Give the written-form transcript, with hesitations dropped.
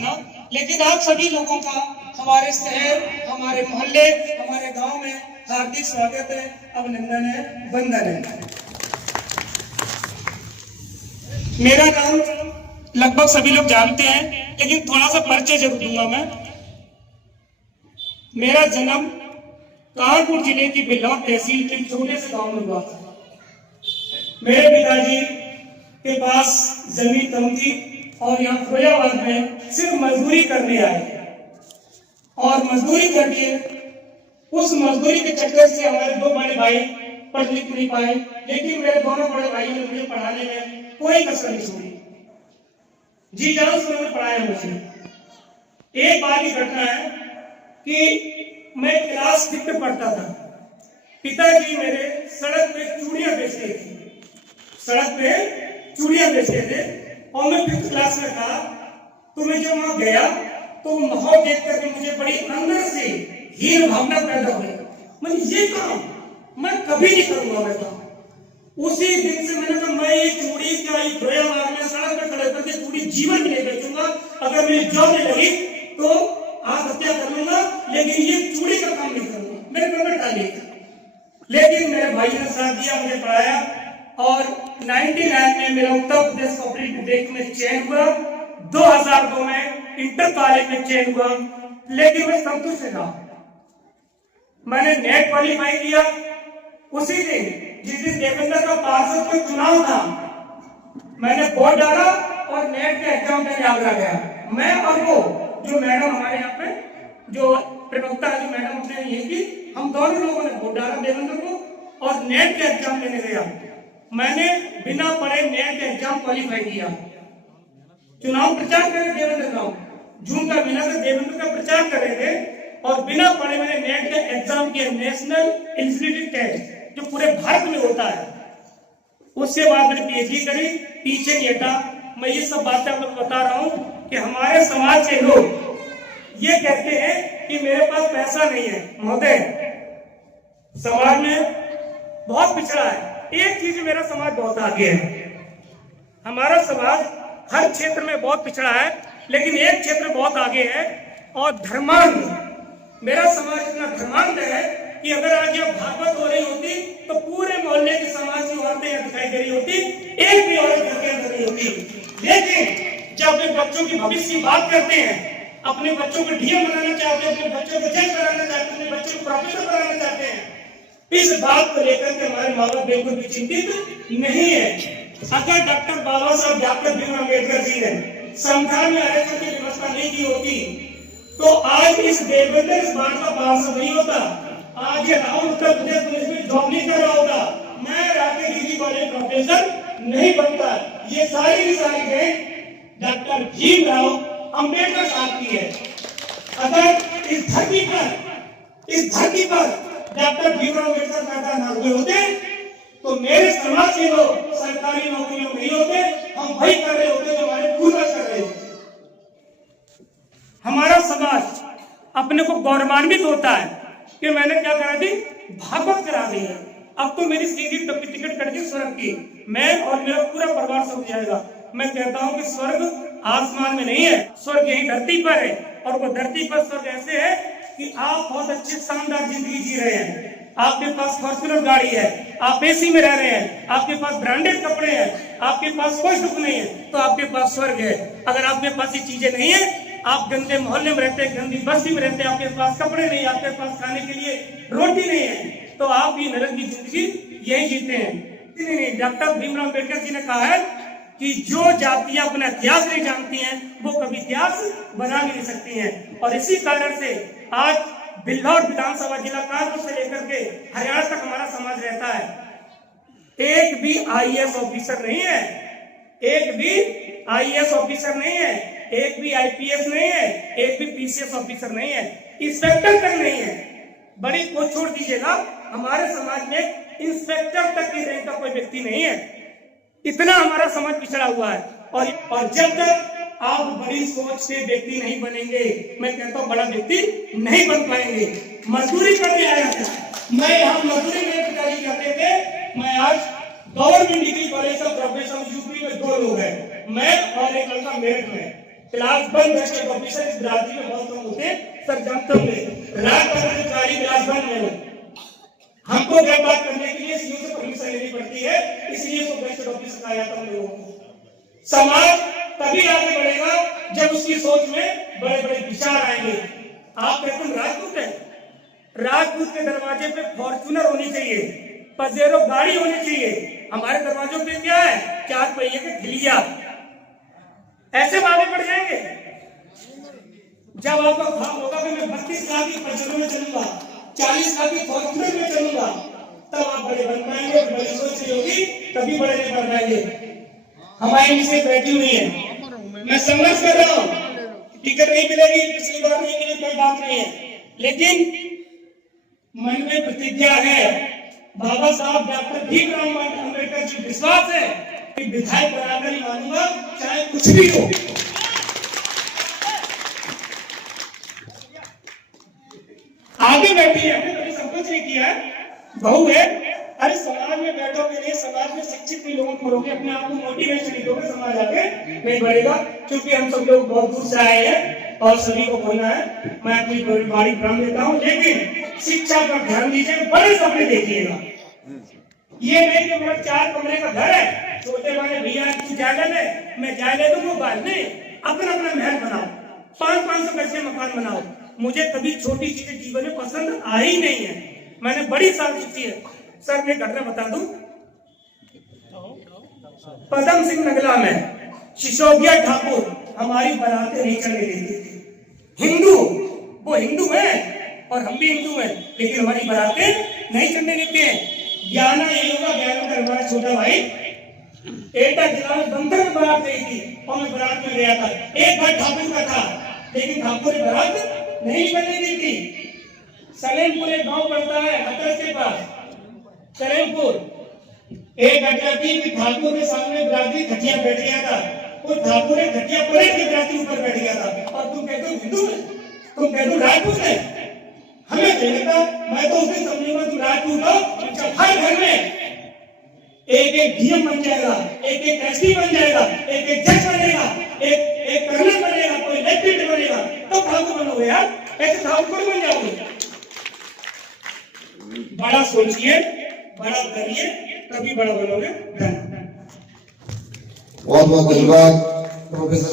ना, लेकिन आप सभी लोगों का हमारे शहर, हमारे मोहल्ले, हमारे गांव में हार्दिक स्वागत है, अभिनंदन है, वंदन है। मेरा नाम लगभग सभी लोग जानते हैं, लेकिन थोड़ा सा परिचय जरूर दूंगा मैं। मेरा जन्म कानपुर जिले की बिल्हौर तहसील के छोटे से गांव में हुआ था। मेरे पिताजी के पास जमीन कम थी और यहाँ फिरोजाबाद में सिर्फ मजदूरी करने आए और मजदूरी करके उस मजदूरी के चक्कर से हमारे दो बड़े भाई पढ़ लिख नहीं पाए, लेकिन मेरे दोनों बड़े भाइयों ने मुझे पढ़ाने में कोई कसर नहीं छोड़ी। जी जान से उन्होंने पढ़ाया मुझे। एक बार की घटना है कि मैं क्लास 5 में पढ़ता था। पिताजी मेरे सड़क पे चूड़ियां बेचते थे, सड़क पे चूड़ियां बेचते थे और मैं 5th क्लास में था। तो मैं जब वहां गया तो माहौल देख करके मुझे बड़ी अंदर से हीन भावना पैदा हुई। मैं ये काम मैं कभी नहीं करूंगा। मैं काम उसी दिन से मैंने कहा मैं ये चूड़ी क्या ये फिरोजाबाद में सड़क पे खड़े करके चूड़ी जीवन में नहीं बेचूंगा। अगर मेरी जॉब नहीं लगी तो आत्महत्या कर लूंगा, लेकिन ये चूड़ी का काम नहीं करूंगा। मेरे मन में डाली, लेकिन मेरे भाई ने साथ दिया, मुझे पढ़ाया और 99 में मेरा उत्तर प्रदेश कोऑपरेटिव बैंक में चयन हुआ। 2002 में इंटर कॉलेज में चयन हुआ, लेकिन मैं संतुष्ट था। मैंने नेट क्वालिफाई किया। उसी दिन जिस दिन देवेंद्र का पार्षद का चुनाव था, मैंने वोट डाला और नेट के एग्जाम देने आगरा गया। मैं और वो जो मैडम हमारे यहाँ पे जो प्रवक्ता है, जो मैडम अपने ये की, हम दोनों लोगों ने वोट डाला देवेंद्र को और नेट के एग्जाम देने गया। मैंने बिना पढ़े नेट के एग्जाम क्वालिफाई किया। चुनाव प्रचार कर रहे देवेंद्र का, जून का महीना तक देवेंद्र का प्रचार कर रहे थे और बिना पढ़े मैंने नेट का एग्जाम किया, नेशनल एलिजिबिलिटी टेस्ट जो पूरे भारत में होता है। उसके बाद मैंने पीएचडी करी, पीछे नहीं हटा। मैं ये सब बातें आपको बता रहा हूँ कि हमारे समाज के लोग ये कहते हैं कि मेरे पास पैसा नहीं है। महोदय, समाज में बहुत पिछड़ा है। एक चीज मेरा समाज बहुत आगे है। हमारा समाज हर क्षेत्र में बहुत पिछड़ा है, लेकिन एक क्षेत्र बहुत आगे है और धर्मांध। मेरा समाज इतना धर्मांध है कि अगर आज यह भागवत हो रही होती तो पूरे मोहल्ले के समाज की औरतें दिखाई दे रही होती, एक भी औरत घर के अंदर नहीं होती। लेकिन जब अपने बच्चों की भविष्य की बात करते हैं, अपने बच्चों को डीएम बनाना चाहते हैं, अपने बच्चों को जज बनाना चाहते हैं, अपने बच्चों को प्रोफेसर बनाना चाहते हैं, इस बात को लेकर के हमारे माँ बाप बिल्कुल भी चिंतित नहीं है। अगर डॉक्टर बाबा साहब डॉक्टर भीमराव अम्बेडकर जी ने संविधान में आरक्षण की व्यवस्था नहीं की होती तो आज इस देवेंद्र इस बात का पार्षद नहीं होता। आज ये राहुल उत्तर प्रदेश पुलिस में जॉब नहीं कर रहा होगा। मैं राकेश डिग्री कॉलेज प्रोफेसर नहीं बनता। ये सारी की सारी गए डॉक्टर भीमराव अम्बेडकर साहब की है। अगर इस धरती पर डॉक्टर भीमराव अम्बेडकर पैदा न हुए होते तो मेरे समाज के लोग सरकारी नौकरियों नहीं होते। हम वही कर रहे होते जो हमारे पूर्वज कर रहे थे। हमारा समाज अपने को गौरवान्वित होता है कि मैंने क्या करा दी, भागवत करा दी है। अब तो मेरी सीधी टिकट कट गई स्वर्ग की। मैं और मेरा पूरा परिवार सब जाएगा। मैं कहता हूँ कि स्वर्ग आसमान में नहीं है, स्वर्ग यही धरती पर है। और वो धरती पर स्वर्ग ऐसे है कि आप बहुत अच्छी शानदार जिंदगी जी रहे हैं, आपके पास फॉर्च्यूनर गाड़ी है, आप एसी में रह रहे हैं, आपके पास ब्रांडेड कपड़े हैं, आपके पास कोई दुख नहीं है, तो आपके पास स्वर्ग है। अगर आपके पास ये चीजें नहीं है, आप गंदे मोहल्ले में रहते हैं, गंदी बस्ती में रहते हैं, आपके पास कपड़े नहीं, आपके पास खाने के लिए रोटी नहीं है, तो आप ये नरक की जिंदगी यही जीते हैं। डॉक्टर भीमराव अम्बेडकर जी ने कहा है कि जो जातियां अपना इतिहास नहीं जानती हैं वो कभी इतिहास बना भी नहीं सकती हैं। और इसी कारण से आज बिल्हौर विधानसभा जिला कानपुर से लेकर के हरियाणा तक हमारा समाज रहता है। एक भी आईएएस ऑफिसर नहीं है, एक भी आईएएस ऑफिसर नहीं है, एक भी आईपीएस नहीं है, एक भी पीसीएस ऑफिसर नहीं है, इंस्पेक्टर तक नहीं है। बड़ी को छोड़ दीजिएगा, हमारे समाज में इंस्पेक्टर तक की रैंक का कोई व्यक्ति नहीं है। इतना हमारा समाज पिछड़ा हुआ है। और जब तक आप बड़ी सोच से व्यक्ति नहीं बनेंगे, मैं कहता हूँ बड़ा व्यक्ति नहीं बन पाएंगे। मजदूरी करने आया था मैं, यहाँ मजदूरी मेरे पिताजी कहते थे। मैं आज गवर्नमेंट डिग्री कॉलेज का प्रोफेसर, यूपी में 2 लोग हैं, मैं और एक लड़का मेरठ में। क्लास बंद है ऑफिसर इस बिरादरी में बहुत कम होते सर, जानते होंगे। रात भर सारी क्लास बंद है, हमको क्या बात करने के लिए सीओ से परमिशन लेनी पड़ती है, इसलिए उसको गेस्ट ऑफिसर कहा जाता है लोगों को। समाज तभी आगे बढ़ेगा जब उसकी सोच में बड़े बड़े विचार आएंगे। आप कहते हैं राजपूत है, राजपूत के दरवाजे पे फॉर्च्यूनर होनी चाहिए, पजेरो गाड़ी होनी चाहिए। हमारे दरवाजों पे क्या है, 4 पहिए के ठिलिया। ऐसे आगे बढ़ जाएंगे। जब आपका ख्वाब होगा कि मैं 32 लाख की पजेरो में चलूंगा, 40 लाख की फॉर्च्यूनर में चलूंगा, तब आप बड़े बन पाएंगे। बड़ी सोच होगी तभी बड़े नहीं बन पाएंगे। हमारी नीचे बैठी हुई है, मैं संघर्ष कर रहा हूँ, टिकट नहीं मिलेगी, पिछली बार नहीं मिली, कोई बात नहीं है, लेकिन मन में प्रतिज्ञा है, बाबा साहब डॉक्टर भीमराव अम्बेडकर जी विश्वास है कि विधायक बनाकर ही मानूंगा, चाहे कुछ भी हो। आगे बैठी है, हमने कभी सब कुछ नहीं किया है, बहू है। अरे समाज में बैठोगे नहीं, समाज में शिक्षित भी लोगों को करोगे, अपने आप को मोटिवेशन नहीं दोगे, समाज आगे नहीं बढ़ेगा। क्योंकि हम सब लोग बहुत दूर से आए हैं और सभी को बोलना है, मैं अपनी बारी प्रारंभ देता हूँ, लेकिन शिक्षा पर ध्यान दीजिए, बड़े सपने देखिएगा। ये नहीं कि मेरा 4 कमरे का घर है, छोटे वाले भैया तू जायजा ले, मैं जायजा ले दूंगा, बात नहीं, अपना अपना महल बनाओ, 500-500 गज के मकान बनाओ। मुझे कभी छोटी चीजें जीवन में पसंद आई नहीं है, मैंने बड़ी साल सोची है। सर मैं घटना बता दूं, पदम सिंह नगला में सिसोदिया ठाकुर हमारी बारातें नहीं चलने देते थे। हिंदू, वो हिंदू है और हम भी हिंदू हैं, लेकिन हमारी बारातें नहीं चलने देते हैं। ज्ञाना यही होगा, ज्ञान का हमारा छोटा भाई एटा जिला में बंदर में बारात गई थी और मैं बारात में गया था। एक घर ठाकुर का था, लेकिन ठाकुर की बारात नहीं निकलने दी थी। सलेमपुर एक गांव पड़ता है हतरस के पास, सलेमपुर। एक घटना थी कि ठाकुर के सामने बिरादरी खटिया बैठ गया था, वो ठाकुर ने खटिया पलट के बिरादरी ऊपर बैठ गया था। और तुम कहते हो हिंदू है, तुम कहते हो राजपूत है, हमें कहता मैं तो उसे समझूंगा तुम राजपूत हो जब हर घर में एक डीएम बन जाएगा, एक एसपी बन जाएगा, एक जज बनेगा, एक कर्नल बनेगा, कोई लेफ्टिनेंट बनेगा, तो ठाकुर बनोगे यार, ऐसे ठाकुर बन जाओगे। बड़ा सोचिए, बड़ा करिए, तभी बड़ा बनोगे। बहुत बहुत धन्यवाद प्रोफेसर।